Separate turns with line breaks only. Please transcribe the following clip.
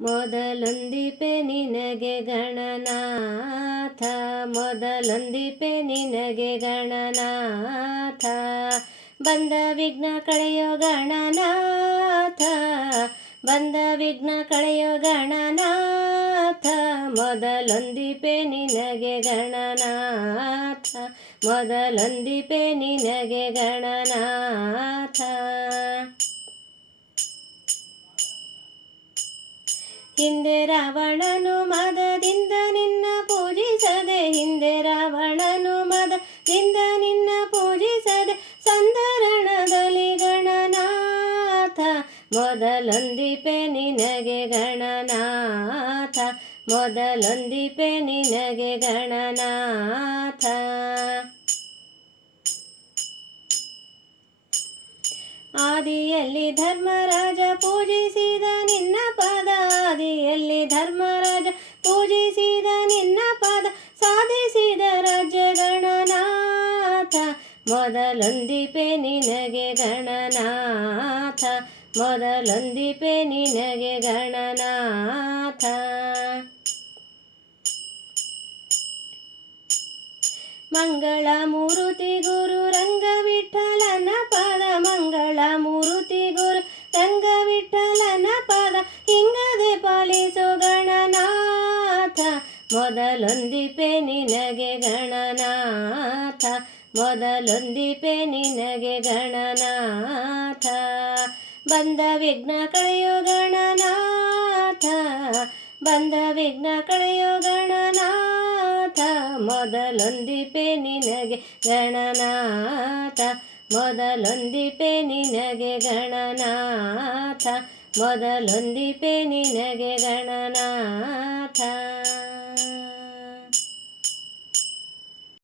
ಮೊದಲೊಂದಿಪೆ ನಿನಗೆ ಗಣನಾಥ, ಮೊದಲೊಂದಿಪೆ ನಿನಗೆ ಗಣನಾಥ. ಬಂದ ವಿಘ್ನ ಕಳೆಯೋ ಗಣನಾಥ, ಬಂದ ವಿಘ್ನ ಕಳೆಯೋ ಗಣನಾಥ. ಮೊದಲೊಂದಿಪೆ ನಿನಗೆ ಗಣನಾಥ, ಮೊದಲೊಂದಿಪೆ ನಿನಗೆ ಗಣನಾಥ. ಹಿಂದೆ ರಾವಣನು ಮದದಿಂದ ನಿನ್ನ ಪೂಜಿಸದೆ, ಹಿಂದೆ ರಾವಣನು ಮದದಿಂದ ನಿನ್ನ ಪೂಜಿಸದೆ ಸಂಧರಣದಲ್ಲಿ ಗಣನಾಥ. ಮೊದಲೊಂದಿಪೆ ನಿನಗೆ ಗಣನಾಥ, ಮೊದಲೊಂದಿಪೆ ನಿನಗೆ ಗಣನಾಥ. ಆದಿಯಲ್ಲಿ ಧರ್ಮರಾಜ ಪೂಜಿಸಿದ ಮೊದಲೊಂದಿಪೆ ನಿನಗೆ ಗಣನಾಥ, ಮೊದಲೊಂದಿಪೆ ನಿನಗೆ ಗಣನಾಥ. ಮಂಗಳ ಮೂರುತಿ ಗುರು ರಂಗ ವಿಠಲನ ಪದ, ಮಂಗಳ ಮೂರುತಿ ಗುರು ರಂಗ ವಿಠಲನ ಪದ ಹಿಂಗದೆ ಪಾಲಿಸು ಗಣನಾಥ, ಮೊದಲೊಂದಿಪೆ ನಿನಗೆ ಗಣನಾಥ. ಮೊದಲೊಂದಿಪೆ ನಿನಗೆ ಗಣನಾಥ, ಬಂದ ವಿಘ್ನ ಕಳೆಯೋ ಗಣನಾಥ, ಬಂದ ವಿಘ್ನ ಕಳೆಯೋ ಗಣನಾಥ, ಮೊದಲೊಂದಿಪೆ ನಿನಗೆ ಗಣನಾಥ, ಮೊದಲೊಂದಿಪೆ ನಿನಗೆ ಗಣನಾಥ, ಮೊದಲೊಂದಿಪೆ ನಿನಗೆ ಗಣನಾಥ.